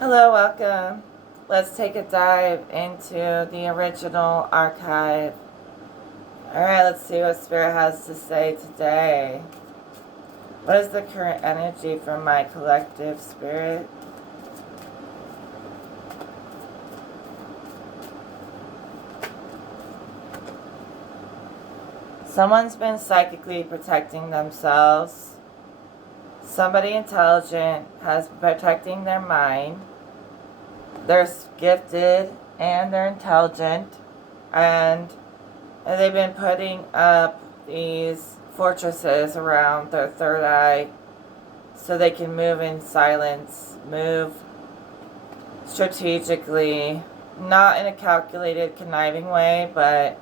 Hello, welcome. Let's take a dive into the original archive. Alright, let's see what Spirit has to say today. What is the current energy from my collective spirit? Someone's been psychically protecting themselves. Somebody intelligent has been protecting their mind. They're gifted and they're intelligent, and they've been putting up these fortresses around their third eye so they can move in silence, move strategically, not in a calculated, conniving way, but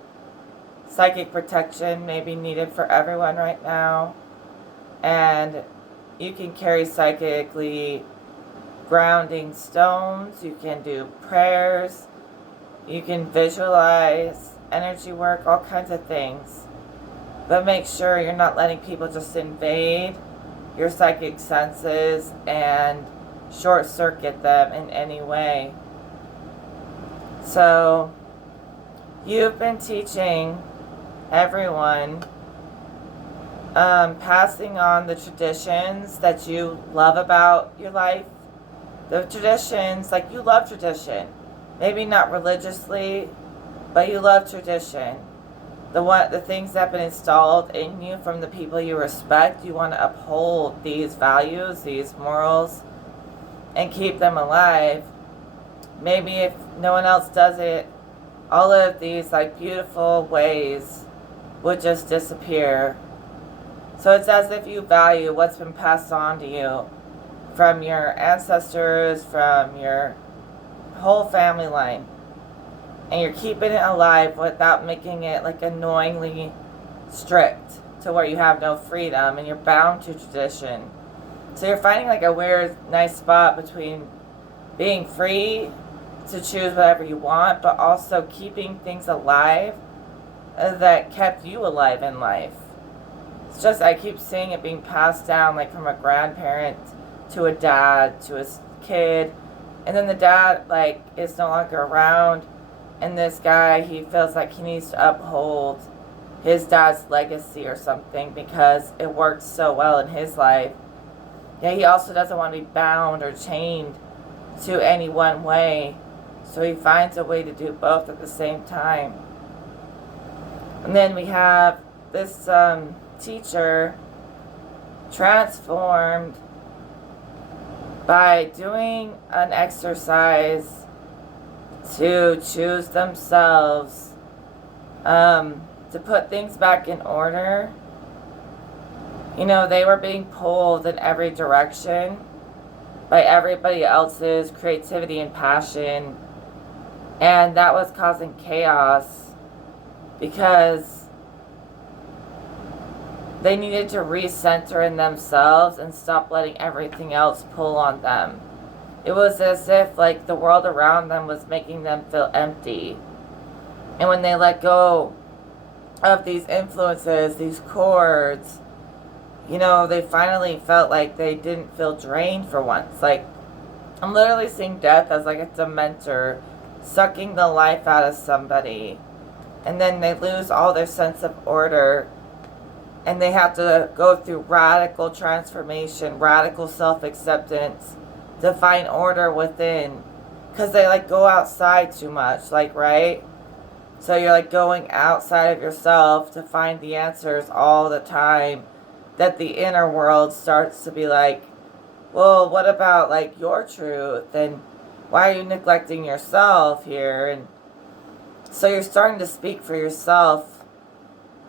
psychic protection may be needed for everyone right now. And you can carry psychically grounding stones, you can do prayers, you can visualize, energy work, all kinds of things. But make sure you're not letting people just invade your psychic senses and short circuit them in any way. So, you've been teaching everyone, passing on the traditions that you love about your life. The traditions, like you love tradition. Maybe not religiously, but you love tradition. The things that have been installed in you from the people you respect, you want to uphold these values, these morals, and keep them alive. Maybe if no one else does it, all of these like beautiful ways would just disappear. So it's as if you value what's been passed on to you from your ancestors, from your whole family line. And you're keeping it alive without making it like annoyingly strict to where you have no freedom and you're bound to tradition. So you're finding like a weird, nice spot between being free to choose whatever you want, but also keeping things alive that kept you alive in life. It's just, I keep seeing it being passed down like from a grandparent to a dad to his kid, and then the dad like is no longer around, and this guy, he feels like he needs to uphold his dad's legacy or something because it worked so well in his life. Yeah, he also doesn't want to be bound or chained to any one way, so he finds a way to do both at the same time. And then we have this teacher transformed by doing an exercise to choose themselves, to put things back in order. You know, they were being pulled in every direction by everybody else's creativity and passion, and that was causing chaos because they needed to recenter in themselves and stop letting everything else pull on them. It was as if like the world around them was making them feel empty. And when they let go of these influences, these cords, you know, they finally felt like they didn't feel drained for once. Like, I'm literally seeing death as like a dementor sucking the life out of somebody. And then they lose all their sense of order. And they have to go through radical transformation, radical self-acceptance to find order within. Because they like go outside too much, like, right? So you're like going outside of yourself to find the answers all the time. That the inner world starts to be like, well, what about like your truth? And why are you neglecting yourself here? And so you're starting to speak for yourself.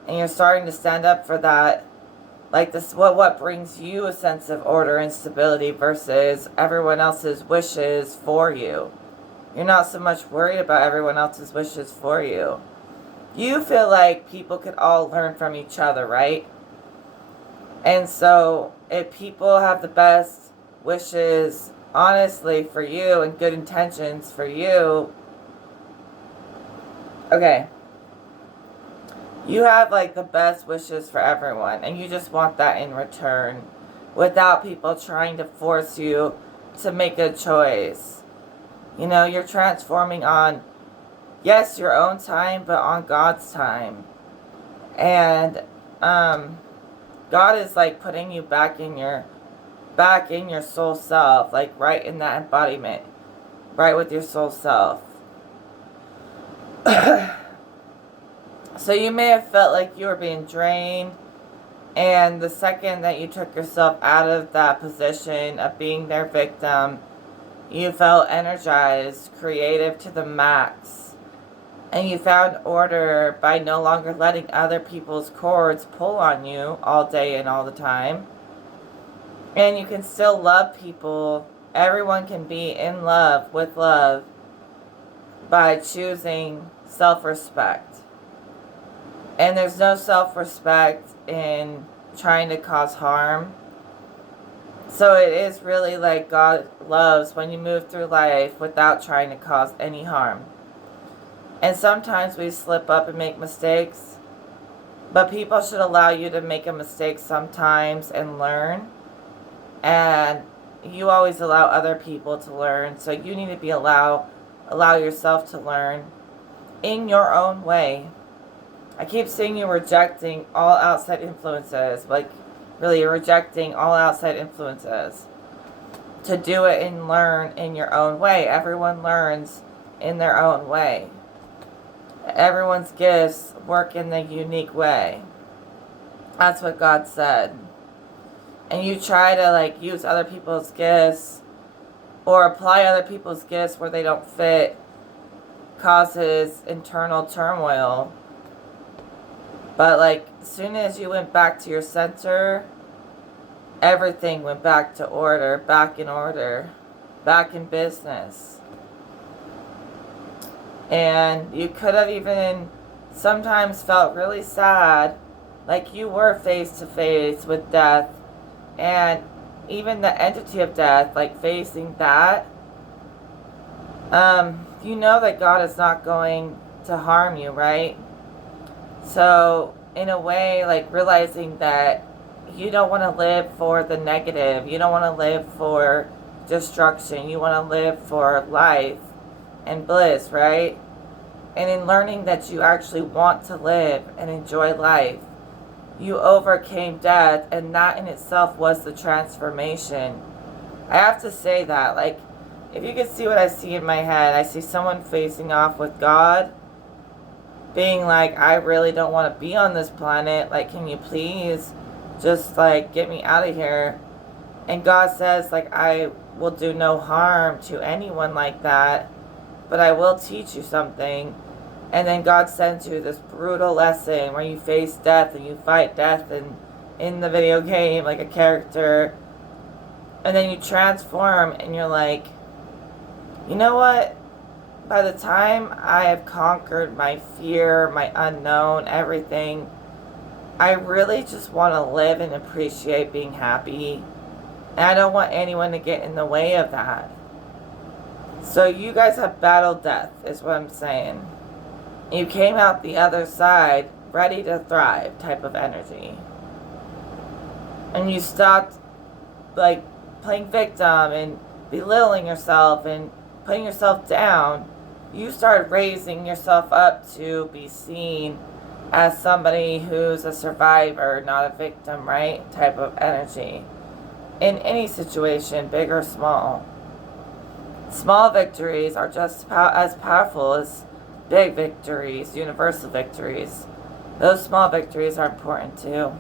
And you're starting to stand up for that, like this, what brings you a sense of order and stability versus everyone else's wishes for you. You're not so much worried about everyone else's wishes for you. You feel like people could all learn from each other, right? And so if people have the best wishes, honestly, for you and good intentions for you, okay, you have like the best wishes for everyone and you just want that in return without people trying to force you to make a choice. You know, you're transforming on, yes, your own time, but on God's time. And God is like putting you back in your soul self, like right in that embodiment, right with your soul self. So you may have felt like you were being drained, and the second that you took yourself out of that position of being their victim, you felt energized, creative to the max, and you found order by no longer letting other people's cords pull on you all day and all the time. And you can still love people. Everyone can be in love with love by choosing self-respect. And there's no self-respect in trying to cause harm. So it is really like God loves when you move through life without trying to cause any harm. And sometimes we slip up and make mistakes. But people should allow you to make a mistake sometimes and learn. And you always allow other people to learn. So you need to allow yourself to learn in your own way. I keep seeing you rejecting all outside influences, like really rejecting all outside influences to do it and learn in your own way. Everyone learns in their own way. Everyone's gifts work in the unique way. That's what God said. And you try to like use other people's gifts or apply other people's gifts where they don't fit, causes internal turmoil. But like, as soon as you went back to your center, everything went back to order, back in business. And you could have even sometimes felt really sad, like you were face to face with death, and even the entity of death, like facing that. You know that God is not going to harm you, right? So, in a way, like realizing that you don't want to live for the negative. You don't want to live for destruction. You want to live for life and bliss, right? And in learning that you actually want to live and enjoy life, you overcame death, and that in itself was the transformation. I have to say that, like, if you could see what I see in my head, I see someone facing off with God, being like, I really don't want to be on this planet. Like, can you please just, like, get me out of here? And God says, like, I will do no harm to anyone like that, but I will teach you something. And then God sends you this brutal lesson where you face death and you fight death in the video game like a character. And then you transform and you're like, you know what? By the time I have conquered my fear, my unknown, everything, I really just want to live and appreciate being happy. And I don't want anyone to get in the way of that. So you guys have battled death, is what I'm saying. You came out the other side ready to thrive type of energy. And you stopped like playing victim and belittling yourself and putting yourself down. You started raising yourself up to be seen as somebody who's a survivor, not a victim, right? Type of energy. In any situation, big or small. Small victories are just as powerful as big victories, universal victories. Those small victories are important too.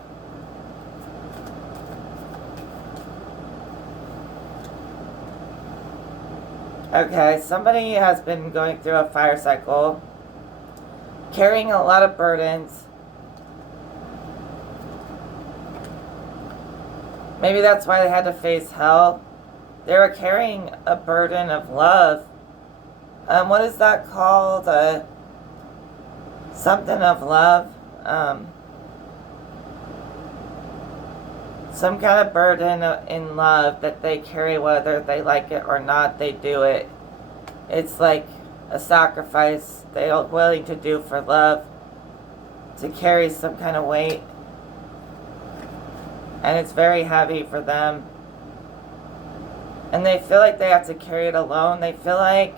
Okay, somebody has been going through a fire cycle, carrying a lot of burdens. Maybe that's why they had to face hell. They were carrying a burden of love. What is that called? Something of love. Some kind of burden in love that they carry, whether they like it or not, they do it. It's like a sacrifice they are willing to do for love, to carry some kind of weight. And it's very heavy for them. And they feel like they have to carry it alone. They feel like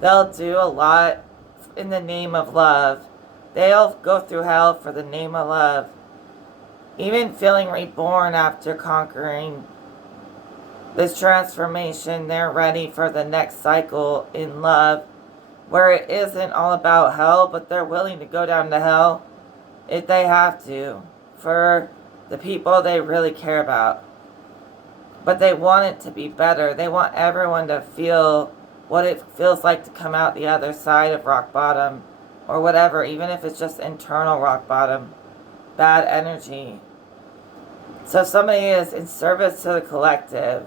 they'll do a lot in the name of love. They'll go through hell for the name of love. Even feeling reborn after conquering this transformation, they're ready for the next cycle in love, where it isn't all about hell, but they're willing to go down to hell if they have to, for the people they really care about. But they want it to be better. They want everyone to feel what it feels like to come out the other side of rock bottom, or whatever, even if it's just internal rock bottom, bad energy. So if somebody is in service to the collective,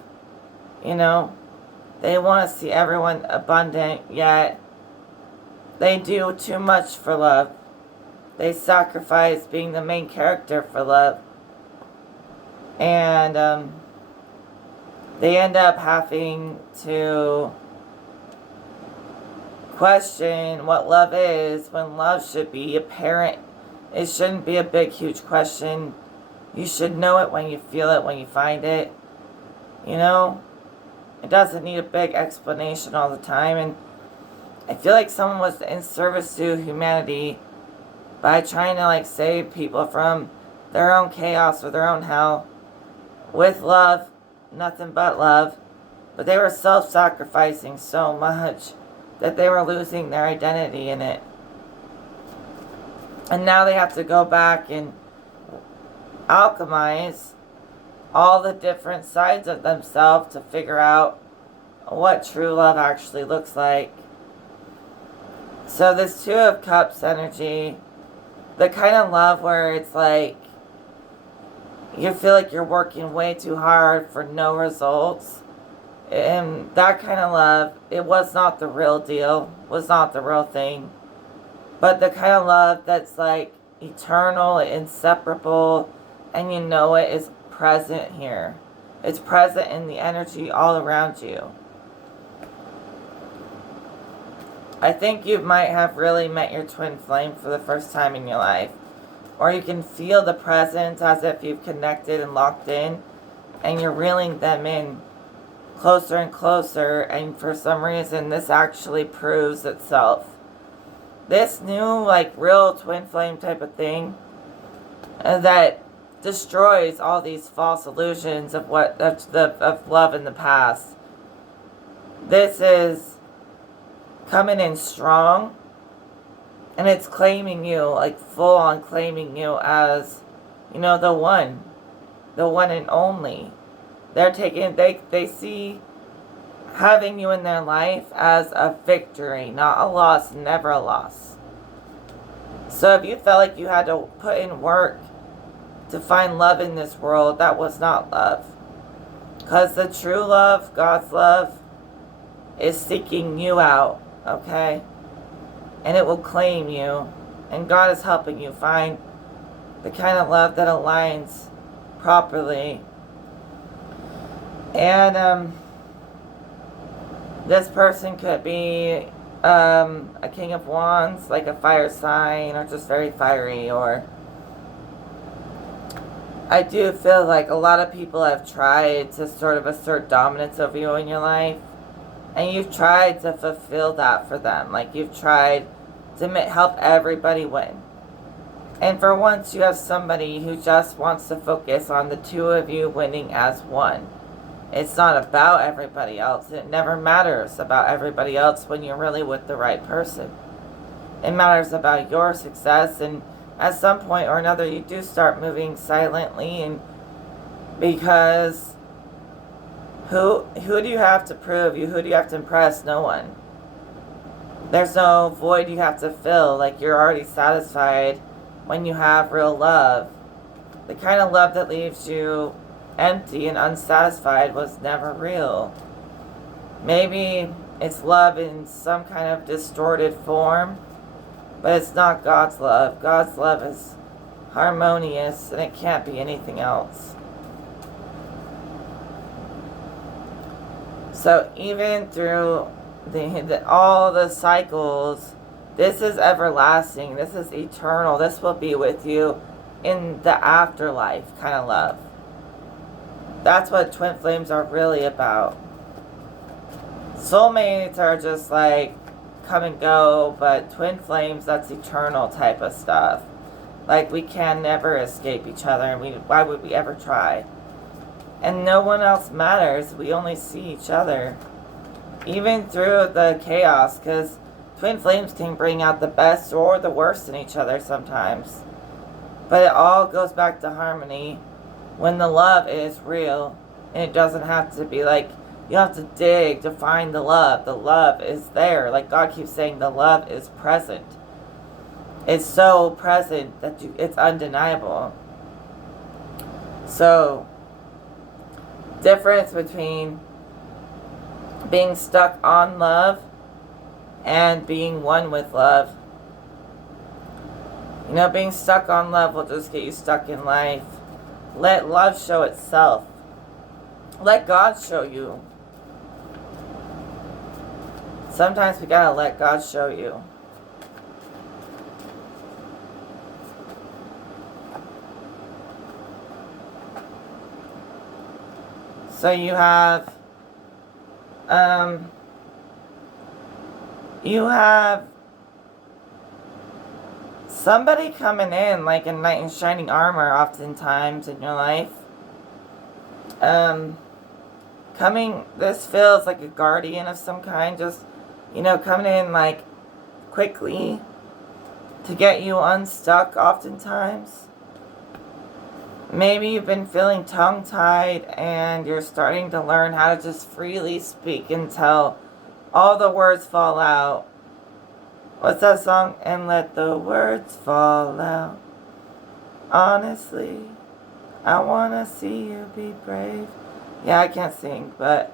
you know, they want to see everyone abundant, yet they do too much for love. They sacrifice being the main character for love. And they end up having to question what love is, when love should be apparent. It shouldn't be a big, huge question. You should know it when you feel it, when you find it. You know? It doesn't need a big explanation all the time. And I feel like someone was in service to humanity by trying to like save people from their own chaos or their own hell with love, nothing but love. But they were self-sacrificing so much that they were losing their identity in it. And now they have to go back and alchemize all the different sides of themselves to figure out what true love actually looks like. So this Two of Cups energy, the kind of love where it's like you feel like you're working way too hard for no results. And that kind of love, it was not the real deal, was not the real thing. But the kind of love that's like eternal, inseparable, and you know it is present here. It's present in the energy all around you. I think you might have really met your twin flame for the first time in your life. Or you can feel the presence as if you've connected and locked in, and you're reeling them in closer and closer, and for some reason this actually proves itself. This new, like, real twin flame type of thing that destroys all these false illusions of of love in the past. This is coming in strong, and it's claiming you, like full on claiming you as, you know, the one and only. They're taking, they see having you in their life as a victory, not a loss, never a loss. So if you felt like you had to put in work to find love in this world, that was not love. Because the true love, God's love, is seeking you out, okay? And it will claim you. And God is helping you find the kind of love that aligns properly. And this person could be a King of Wands, like a fire sign, or just very fiery. Or I do feel like a lot of people have tried to sort of assert dominance over you in your life, and you've tried to fulfill that for them. Like, you've tried to help everybody win. And for once, you have somebody who just wants to focus on the two of you winning as one. It's not about everybody else. It never matters about everybody else when you're really with the right person. It matters about your success, and at some point or another, you do start moving silently, and because who do you have to prove? Who do you have to impress? No one. There's no void you have to fill. Like, you're already satisfied when you have real love. The kind of love that leaves you empty and unsatisfied was never real. Maybe it's love in some kind of distorted form, but it's not God's love. God's love is harmonious, and it can't be anything else. So even through all the cycles, this is everlasting. This is eternal. This will be with you in the afterlife kind of love. That's what twin flames are really about. Soulmates are just like come and go, but twin flames, that's eternal type of stuff. Like, we can never escape each other, and why would we ever try? And no one else matters. We only see each other. Even through the chaos, because twin flames can bring out the best or the worst in each other sometimes. But it all goes back to harmony when the love is real. And it doesn't have to be like, you have to dig to find the love. The love is there. Like God keeps saying, the love is present. It's so present that it's undeniable. So, difference between being stuck on love and being one with love. You know, being stuck on love will just get you stuck in life. Let love show itself. Let God show you. Sometimes we gotta let God show you. So you have somebody coming in like a knight in shining armor oftentimes in your life. This feels like a guardian of some kind, just, coming in like quickly to get you unstuck oftentimes. Maybe you've been feeling tongue-tied and you're starting to learn how to just freely speak until all the words fall out. What's that song? And let the words fall out. Honestly, I want to see you be brave. Yeah, I can't sing, but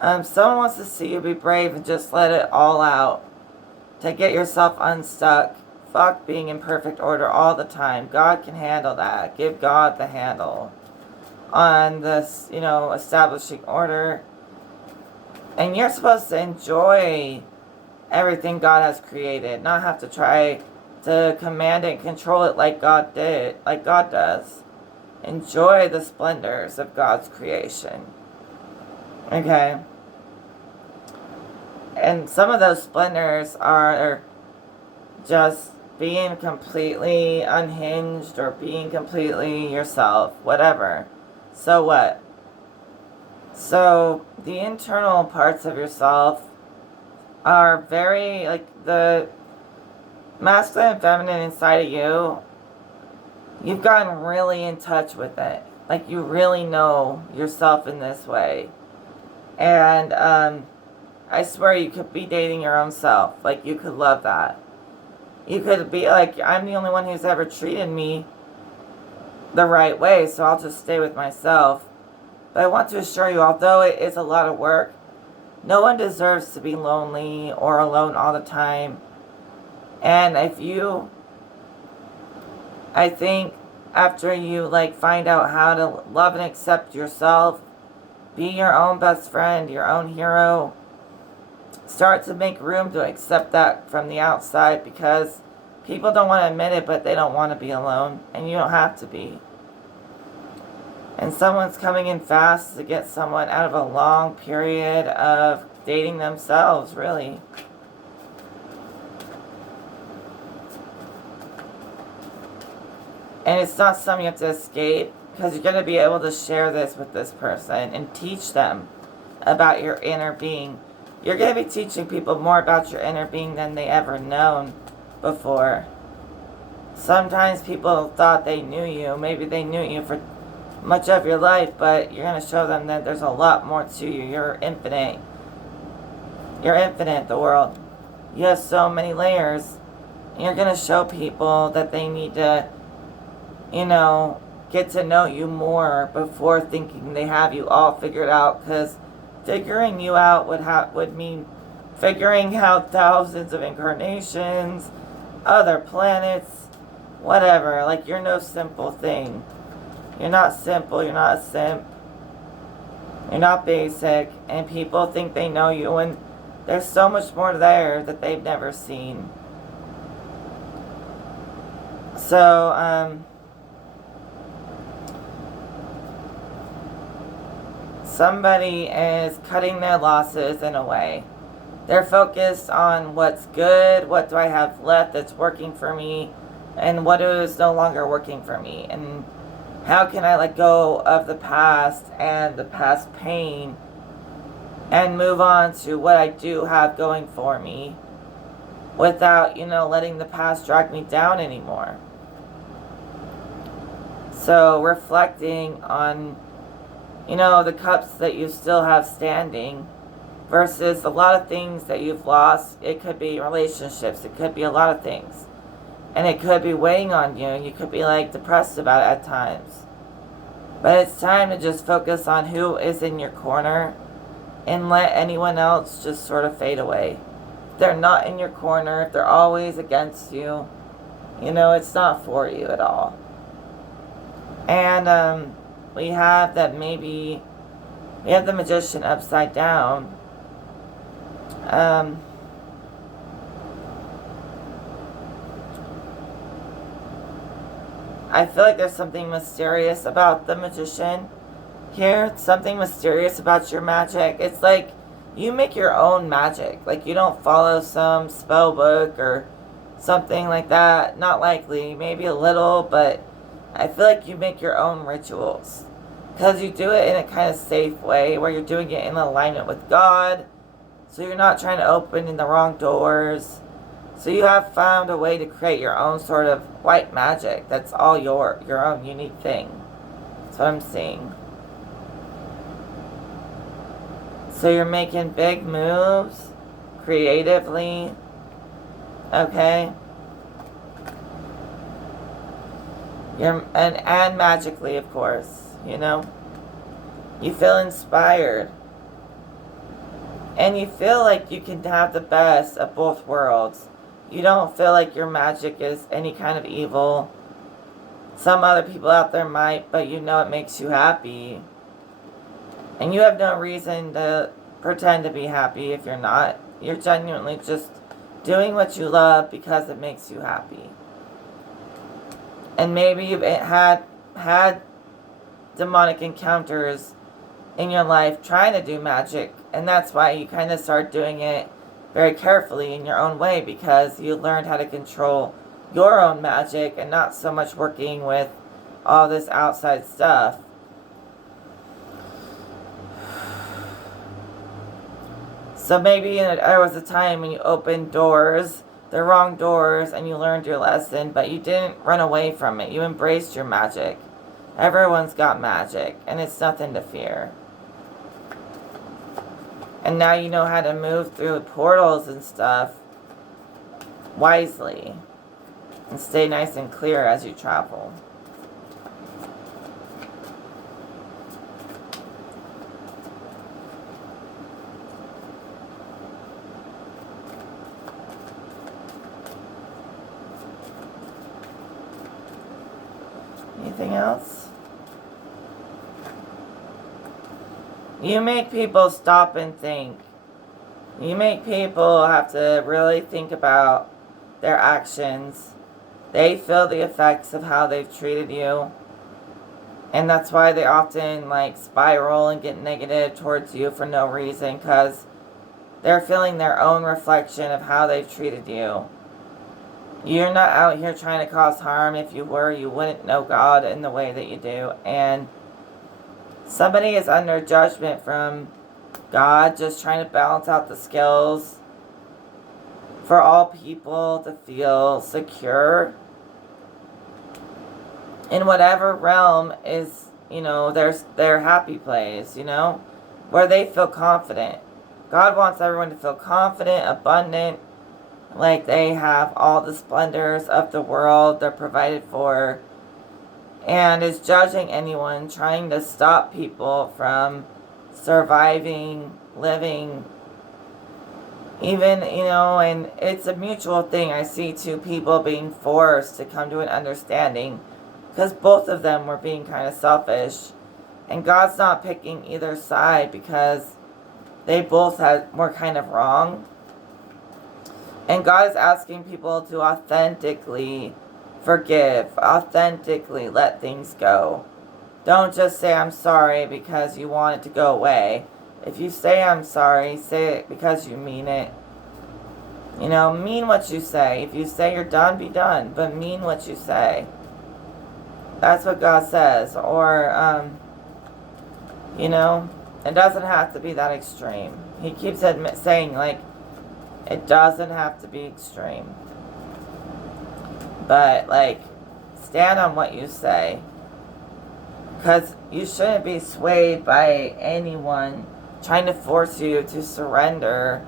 someone wants to see you be brave and just let it all out. To get yourself unstuck. Fuck being in perfect order all the time. God can handle that. Give God the handle on this, establishing order. And you're supposed to enjoy everything God has created, not have to try to command it and control it like God does. Enjoy the splendors of God's creation. Okay? And some of those splendors are just being completely unhinged or being completely yourself, whatever. So what? So the internal parts of yourself are very, like, the masculine and feminine inside of you, you've gotten really in touch with it. Like, you really know yourself in this way. And I swear you could be dating your own self. Like, you could love that. You could be like, I'm the only one who's ever treated me the right way, so I'll just stay with myself. But I want to assure you, although it is a lot of work, no one deserves to be lonely or alone all the time. And I think after you find out how to love and accept yourself, be your own best friend, your own hero, start to make room to accept that from the outside, because people don't want to admit it, but they don't want to be alone, and you don't have to be. And someone's coming in fast to get someone out of a long period of dating themselves, really. And it's not something you have to escape, because you're going to be able to share this with this person and teach them about your inner being. You're going to be teaching people more about your inner being than they ever known before. Sometimes people thought they knew you. Maybe they knew you for much of your life, but you're going to show them that there's a lot more to you. You're infinite. You're infinite, the world. You have so many layers. You're going to show people that they need to, get to know you more before thinking they have you all figured out, because figuring you out would mean figuring out thousands of incarnations, other planets, whatever. Like, you're no simple thing. You're not simple. You're not a simp. You're not basic. And people think they know you, and there's so much more there that they've never seen. So, somebody is cutting their losses in a way. They're focused on what's good, what do I have left that's working for me, and what is no longer working for me. And how can I let go of the past and the past pain and move on to what I do have going for me without, letting the past drag me down anymore. So reflecting on, the cups that you still have standing versus a lot of things that you've lost. It could be relationships. It could be a lot of things. And it could be weighing on you. You could be depressed about it at times. But it's time to just focus on who is in your corner and let anyone else just sort of fade away. If they're not in your corner, if they're always against you, it's not for you at all. And we have that we have the Magician upside down. I feel like there's something mysterious about the Magician here. Something mysterious about your magic. It's like you make your own magic. You don't follow some spell book or something like that. Not likely. Maybe a little, but I feel like you make your own rituals. Because you do it in a kind of safe way where you're doing it in alignment with God. So you're not trying to open in the wrong doors. So you have found a way to create your own sort of white magic. That's all your own unique thing. That's what I'm seeing. So you're making big moves creatively. Okay? And magically, of course. You feel inspired. And you feel like you can have the best of both worlds. You don't feel like your magic is any kind of evil. Some other people out there might, but it makes you happy. And you have no reason to pretend to be happy if you're not. You're genuinely just doing what you love because it makes you happy. And maybe you've had demonic encounters in your life trying to do magic, and that's why you kind of start doing it very carefully in your own way, because you learned how to control your own magic and not so much working with all this outside stuff. So maybe there was a time when you opened doors, the wrong doors, and you learned your lesson, but you didn't run away from it. You embraced your magic. Everyone's got magic, and it's nothing to fear. And now you know how to move through portals and stuff wisely. And stay nice and clear as you travel. Anything else? You make people stop and think. You make people have to really think about their actions. They feel the effects of how they've treated you. And that's why they often spiral and get negative towards you for no reason, because they're feeling their own reflection of how they've treated you. You're not out here trying to cause harm. If you were, you wouldn't know God in the way that you do. And somebody is under judgment from God, just trying to balance out the scales for all people to feel secure in whatever realm is, their happy place, where they feel confident. God wants everyone to feel confident, abundant, like they have all the splendors of the world, they're provided for, and is judging anyone trying to stop people from surviving, living, even, and it's a mutual thing. I see two people being forced to come to an understanding because both of them were being kind of selfish, and God's not picking either side because they both were kind of wrong. And God is asking people to authentically forgive, authentically let things go. Don't just say I'm sorry because you want it to go away. If you say I'm sorry, say it because you mean it. You know, mean what you say. If you say you're done, be done. But mean what you say. That's what God says. Or, you know, it doesn't have to be that extreme. He keeps saying, like, it doesn't have to be extreme. But, like, stand on what you say. Because you shouldn't be swayed by anyone trying to force you to surrender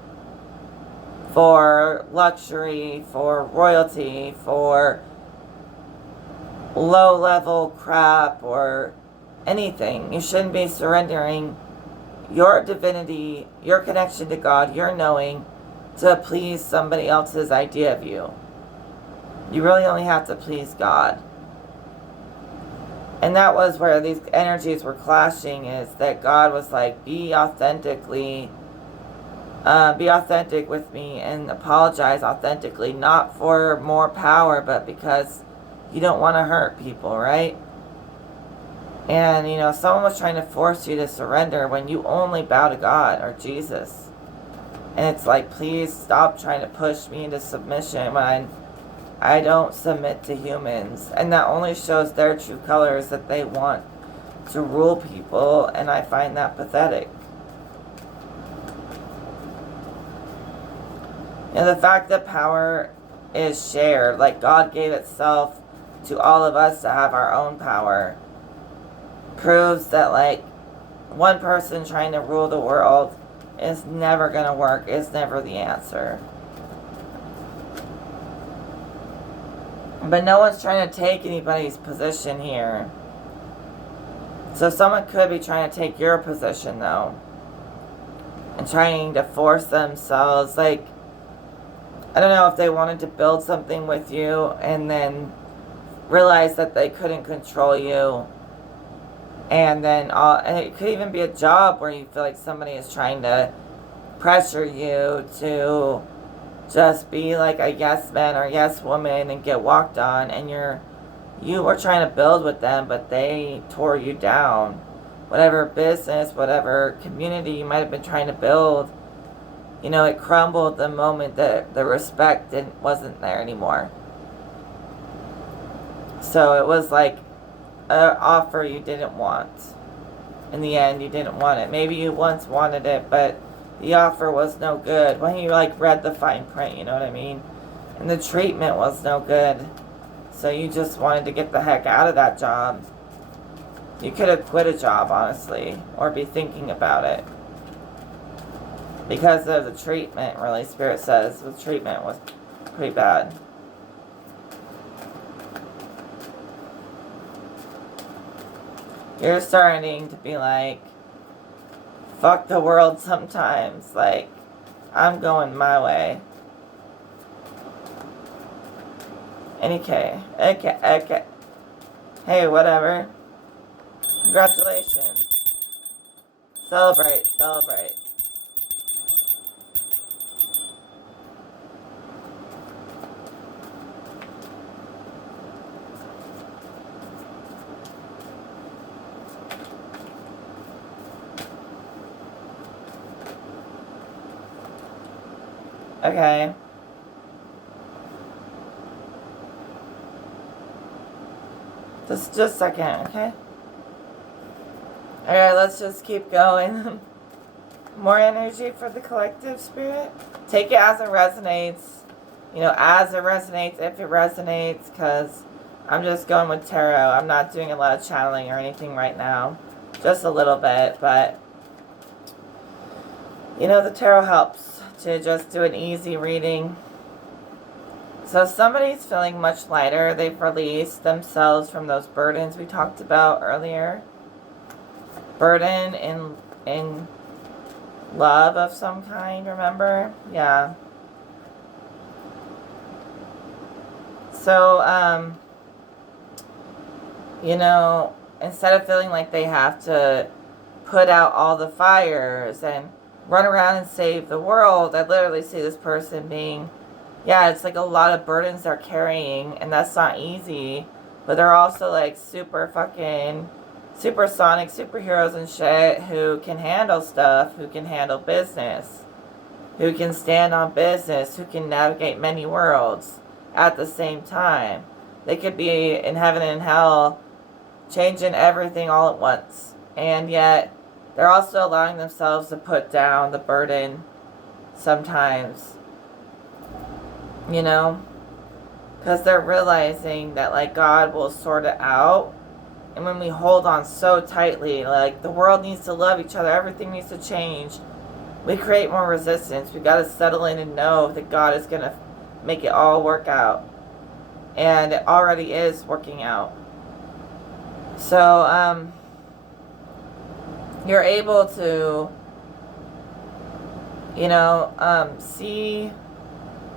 for luxury, for royalty, for low-level crap, or anything. You shouldn't be surrendering your divinity, your connection to God, your knowing, to please somebody else's idea of you. You really only have to please God. And that was where these energies were clashing, is that God was like, be authentic with me and apologize authentically, not for more power, but because you don't want to hurt people, right? And, you know, someone was trying to force you to surrender when you only bow to God or Jesus. And it's like, please stop trying to push me into submission when I don't submit to humans. And that only shows their true colors, that they want to rule people, and I find that pathetic. You know, the fact that power is shared, like God gave itself to all of us to have our own power, proves that, like, one person trying to rule the world is never going to work, is never the answer. But no one's trying to take anybody's position here. So someone could be trying to take your position, though, and trying to force themselves, like, I don't know if they wanted to build something with you and then realize that they couldn't control you. And then and it could even be a job where you feel like somebody is trying to pressure you to just be like a yes man or yes woman and get walked on, and you were trying to build with them, but they tore you down. Whatever business, whatever community you might have been trying to build, you know, it crumbled the moment that the respect wasn't there anymore. So it was like an offer you didn't want. In the end, you didn't want it. Maybe you once wanted it, but the offer was no good. When you, like, read the fine print, you know what I mean? And the treatment was no good. So you just wanted to get the heck out of that job. You could have quit a job, honestly, or be thinking about it. Because of the treatment, really, Spirit says the treatment was pretty bad. You're starting to be like, fuck the world sometimes. Like, I'm going my way. Okay. Hey, whatever. Congratulations. Celebrate. Okay. Just a second, okay? Alright, let's just keep going. More energy for the collective, Spirit. Take it as it resonates. You know, as it resonates, if it resonates, because I'm just going with tarot. I'm not doing a lot of channeling or anything right now. Just a little bit, but, you know, the tarot helps to just do an easy reading. So somebody's feeling much lighter. They've released themselves from those burdens we talked about earlier. Burden in love of some kind, remember? Yeah. So, you know, instead of feeling like they have to put out all the fires and run around and save the world, I literally see this person being, yeah, it's like a lot of burdens they're carrying, and that's not easy, but they're also like super fucking supersonic superheroes and shit who can handle stuff, who can handle business, who can stand on business, who can navigate many worlds at the same time. They could be in heaven and hell, changing everything all at once. And yet, they're also allowing themselves to put down the burden sometimes. You know? Because they're realizing that, like, God will sort it out. And when we hold on so tightly, like, the world needs to love each other, everything needs to change, we create more resistance. We got to settle in and know that God is going to make it all work out. And it already is working out. So, you're able to, see,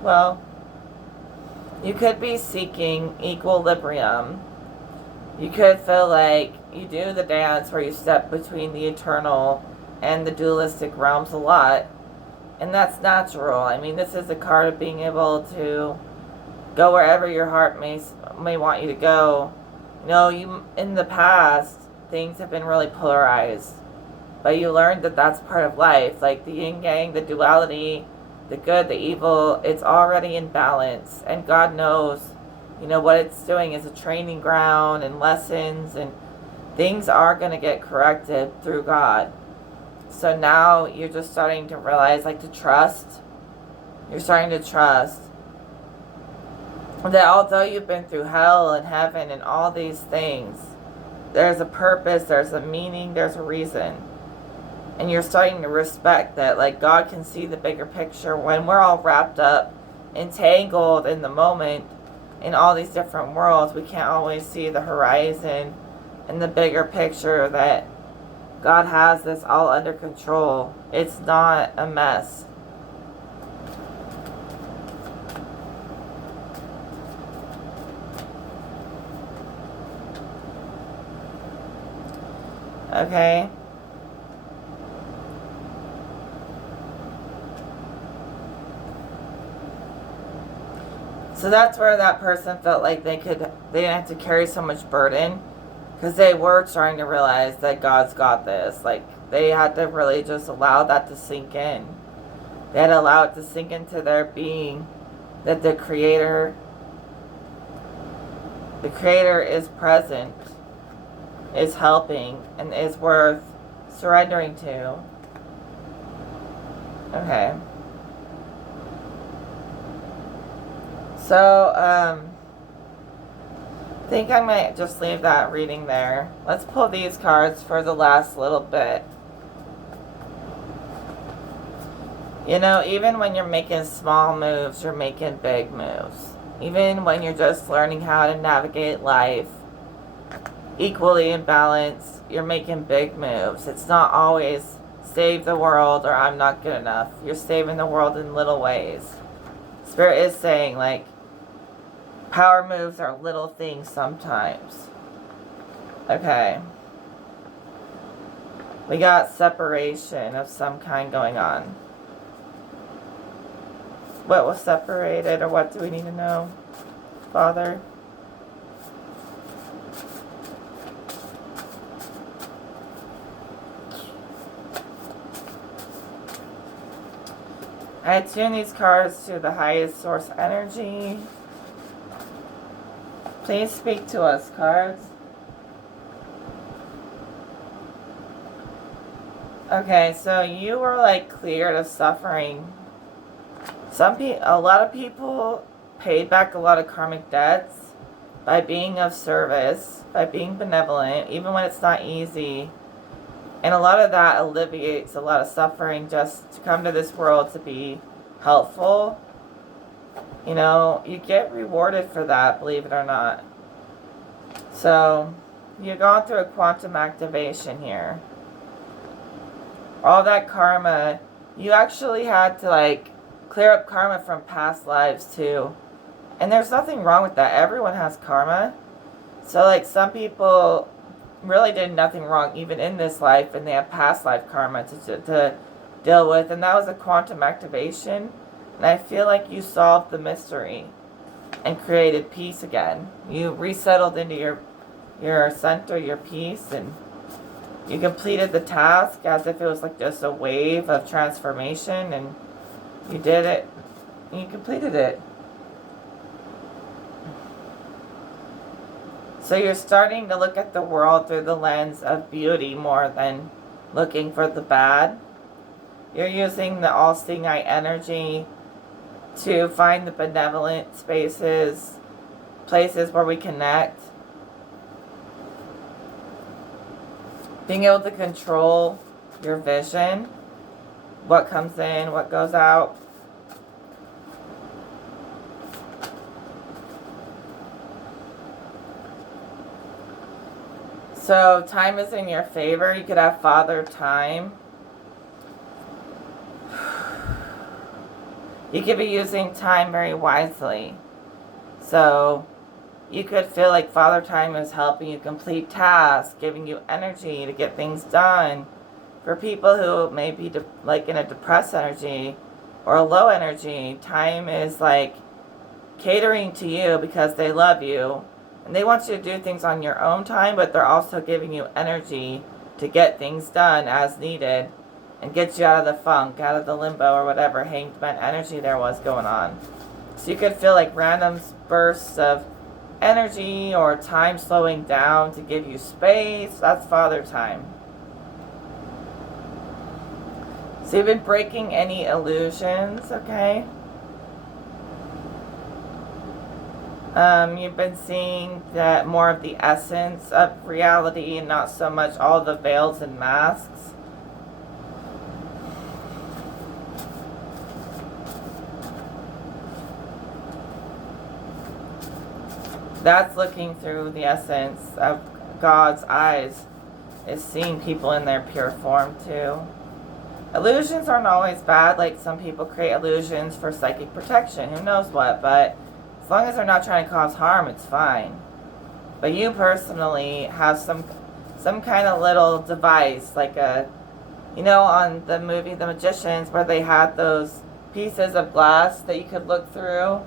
well, you could be seeking equilibrium. You could feel like you do the dance where you step between the eternal and the dualistic realms a lot. And that's natural. I mean, this is a card of being able to go wherever your heart may want you to go. You in the past, things have been really polarized. But you learned that that's part of life. Like the yin-yang, the duality, the good, the evil, it's already in balance. And God knows, what it's doing is a training ground and lessons, and things are going to get corrected through God. So now you're just starting to realize, like, to trust. You're starting to trust that although you've been through hell and heaven and all these things, there's a purpose, there's a meaning, there's a reason. And you're starting to respect that, like, God can see the bigger picture. When we're all wrapped up, entangled in the moment, in all these different worlds, we can't always see the horizon and the bigger picture that God has this all under control. It's not a mess. Okay? So that's where that person felt like they didn't have to carry so much burden, because they were starting to realize that God's got this. Like, they had to really just allow that to sink in. They had to allow it to sink into their being, that the Creator is present, is helping, and is worth surrendering to. Okay. So, I think I might just leave that reading there. Let's pull these cards for the last little bit. Even when you're making small moves, you're making big moves. Even when you're just learning how to navigate life equally in balance, you're making big moves. It's not always save the world or I'm not good enough. You're saving the world in little ways. Spirit is saying, like, power moves are little things sometimes. Okay. We got separation of some kind going on. What was separated, or what do we need to know, Father? I tune these cards to the highest source energy. Please speak to us, cards. Okay, so you were, like, cleared of suffering. A lot of people paid back a lot of karmic debts by being of service, by being benevolent, even when it's not easy. And a lot of that alleviates a lot of suffering, just to come to this world to be helpful. You get rewarded for that, believe it or not. So, you're going through a quantum activation here. All that karma, you actually had to, like, clear up karma from past lives too. And there's nothing wrong with that. Everyone has karma. So, like, some people really did nothing wrong even in this life, and they have past life karma to deal with. And that was a quantum activation. And I feel like you solved the mystery and created peace again. You resettled into your center, your peace, and You completed the task as if it was like just a wave of transformation, and you did it. And you completed it. So you're starting to look at the world through the lens of beauty more than looking for the bad. You're using the all-seeing eye energy to find the benevolent spaces, places where we connect. Being able to control your vision, what comes in, what goes out. So time is in your favor. You could have Father Time. You could be using time very wisely. So you could feel like Father Time is helping you complete tasks, giving you energy to get things done. For people who may be like in a depressed energy or a low energy, time is like catering to you because they love you. And they want you to do things on your own time, but they're also giving you energy to get things done as needed and get you out of the funk, out of the limbo or whatever hanged man energy there was going on. So you could feel like random bursts of energy or time slowing down to give you space. That's Father Time. So you've been breaking any illusions, okay? You've been seeing that more of the essence of reality and not so much all the veils and masks. That's looking through the essence of God's eyes, is seeing people in their pure form too. Illusions aren't always bad. Like some people create illusions for psychic protection, who knows what, but as long as they're not trying to cause harm, it's fine. But you personally have some kind of little device, like on the movie The Magicians, where they had those pieces of glass that you could look through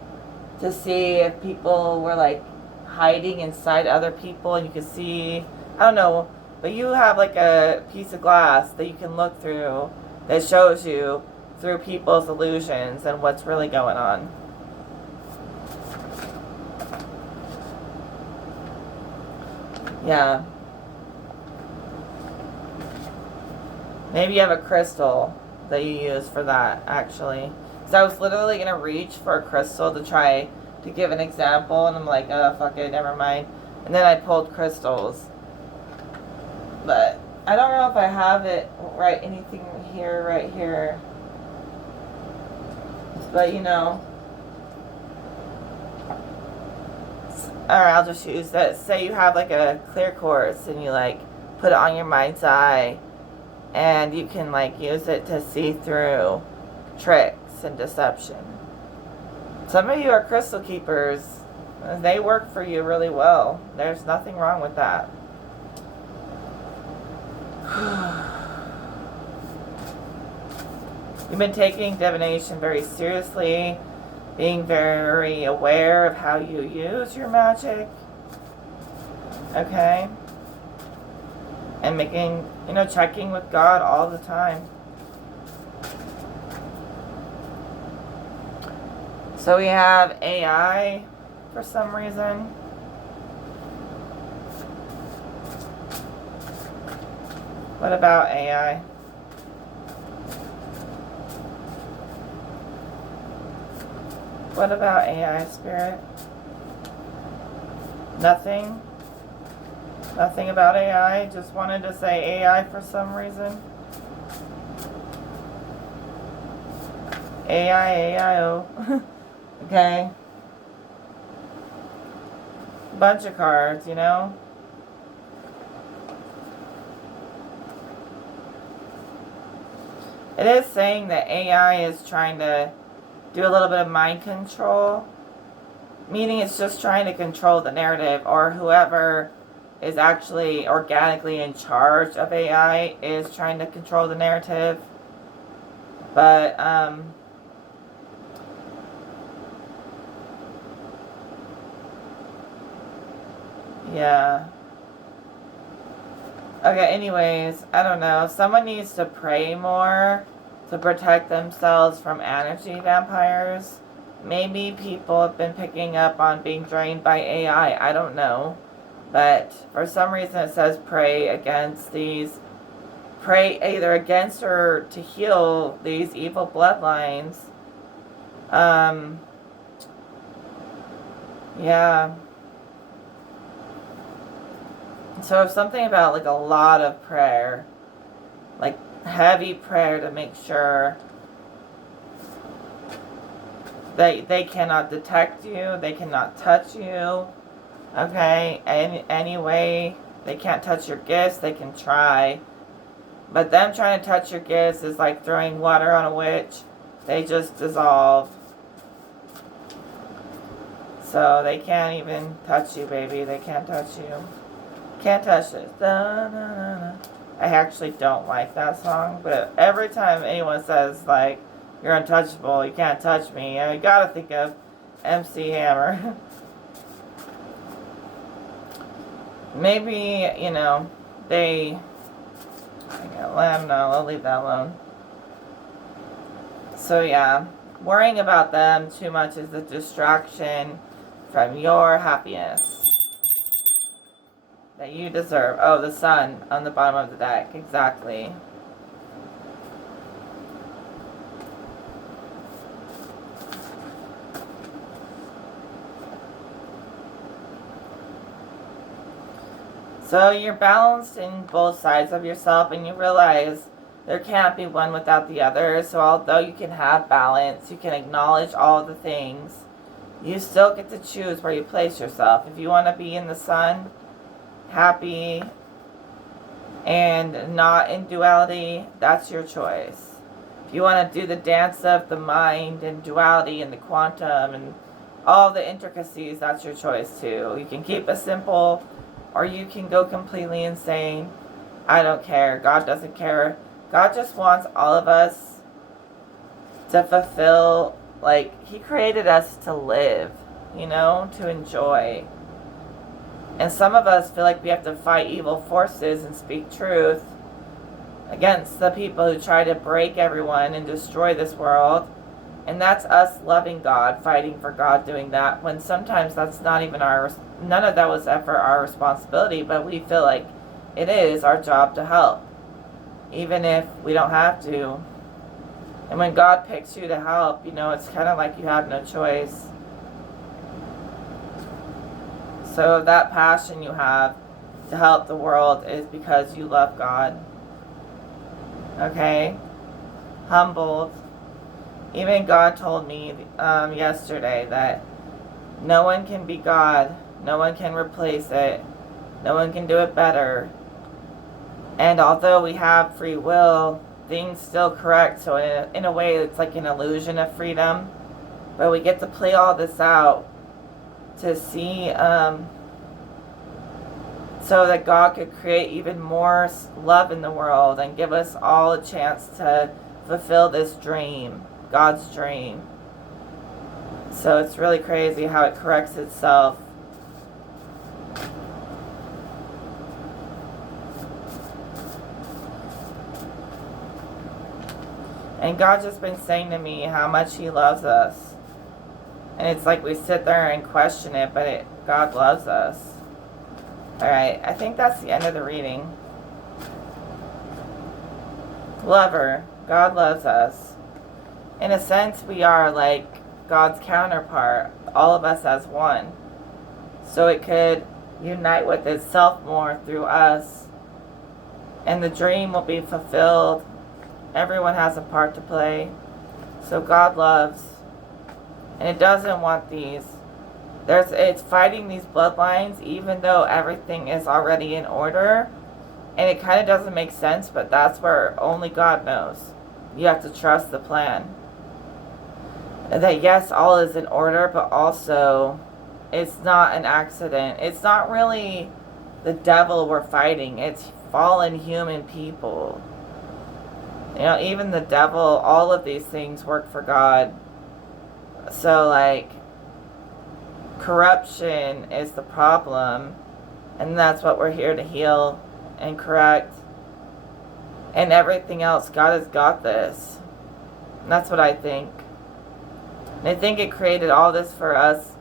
to see if people were like hiding inside other people, and you could see, I don't know, but you have like a piece of glass that you can look through that shows you through people's illusions and what's really going on. Yeah. Maybe you have a crystal that you use for that, actually. So I was literally going to reach for a crystal to try to give an example, and I'm like, oh, fuck it, never mind. And then I pulled crystals. But I don't know if I have it anything right here. But alright, I'll just use that. Say you have like a clear quartz and you like put it on your mind's eye, and you can like use it to see through tricks and deception. Some of you are crystal keepers. They work for you really well. There's nothing wrong with that. You've been taking divination very seriously, being very aware of how you use your magic. Okay? And making, checking with God all the time. So we have AI for some reason. What about AI? What about AI, Spirit? Nothing? Nothing about AI? Just wanted to say AI for some reason? AI, AIO. Okay. Bunch of cards, It is saying that AI is trying to do a little bit of mind control, meaning it's just trying to control the narrative, or whoever is actually organically in charge of AI is trying to control the narrative. But, yeah. Okay, anyways, I don't know. Someone needs to pray more to protect themselves from energy vampires. Maybe people have been picking up on being drained by AI. I don't know. But for some reason it says pray against these. Pray either against or to heal these evil bloodlines. Yeah. So if something about like a lot of prayer, like heavy prayer to make sure that they cannot detect you, they cannot touch you, okay? Any way, they can't touch your gifts, they can try. But them trying to touch your gifts is like throwing water on a witch. They just dissolve. So they can't even touch you, baby. They can't touch you. Can't touch it. Da, da, da, da. I actually don't like that song, but every time anyone says, like, you're untouchable, you can't touch me, I gotta think of MC Hammer. Maybe, you know, I don't know, I'll leave that alone. So yeah, worrying about them too much is a distraction from your happiness that you deserve. Oh, the sun on the bottom of the deck. Exactly. So you're balanced in both sides of yourself, and you realize there can't be one without the other. So although you can have balance, you can acknowledge all the things, you still get to choose where you place yourself. If you want to be in the sun, happy, and not in duality, that's your choice. If you want to do the dance of the mind and duality and the quantum and all the intricacies, that's your choice too. You can keep it simple, or you can go completely insane. I don't care. God doesn't care. God just wants all of us to fulfill, like, He created us to live, you know, to enjoy. And some of us feel like we have to fight evil forces and speak truth against the people who try to break everyone and destroy this world. And that's us loving God, fighting for God, doing that, when sometimes that's not even none of that was ever our responsibility, but we feel like it is our job to help, even if we don't have to. And when God picks you to help, you know, it's kind of like you have no choice. So that passion you have to help the world is because you love God. Okay? Humbled. Even God told me yesterday that no one can be God. No one can replace it. No one can do it better. And although we have free will, things still correct. So in a way, it's like an illusion of freedom. But we get to play all this out to see, so that God could create even more love in the world and give us all a chance to fulfill this dream, God's dream. So it's really crazy how it corrects itself. And God's just been saying to me how much He loves us. And it's like we sit there and question it, but God loves us. Alright, I think that's the end of the reading. Lover, God loves us. In a sense, we are like God's counterpart, all of us as one. So it could unite with itself more through us. And the dream will be fulfilled. Everyone has a part to play. So God loves. And it doesn't want these. It's fighting these bloodlines even though everything is already in order. And it kind of doesn't make sense, but that's where only God knows. You have to trust the plan. And that yes, all is in order, but also it's not an accident. It's not really the devil we're fighting. It's fallen human people. You know, even the devil, all of these things work for God. So, like, corruption is the problem, and that's what we're here to heal and correct. And everything else, God has got this. And that's what I think. And I think it created all this for us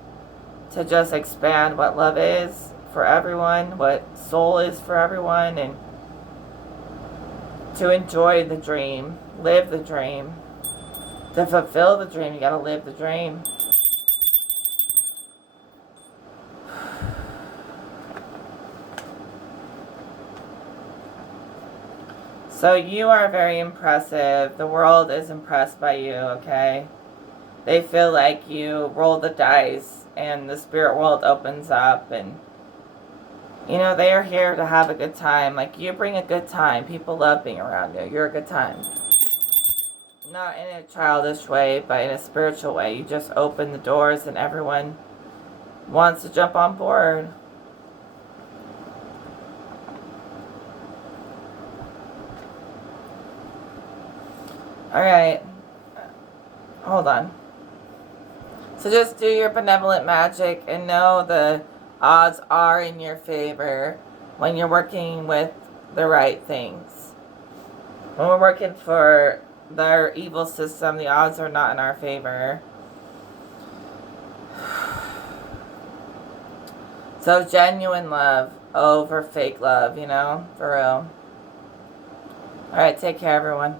to just expand what love is for everyone, what soul is for everyone, and to enjoy the dream, live the dream. To fulfill the dream, you gotta live the dream. So you are very impressive. The world is impressed by you, okay? They feel like you roll the dice and the spirit world opens up, and you know, they are here to have a good time. Like, you bring a good time. People love being around you. You're a good time. Not in a childish way, but in a spiritual way. You just open the doors and everyone wants to jump on board. Alright. Hold on. So just do your benevolent magic and know the odds are in your favor when you're working with the right things. When we're working for their evil system, the odds are not in our favor. So genuine love over fake love, you know? For real. Alright, take care, everyone.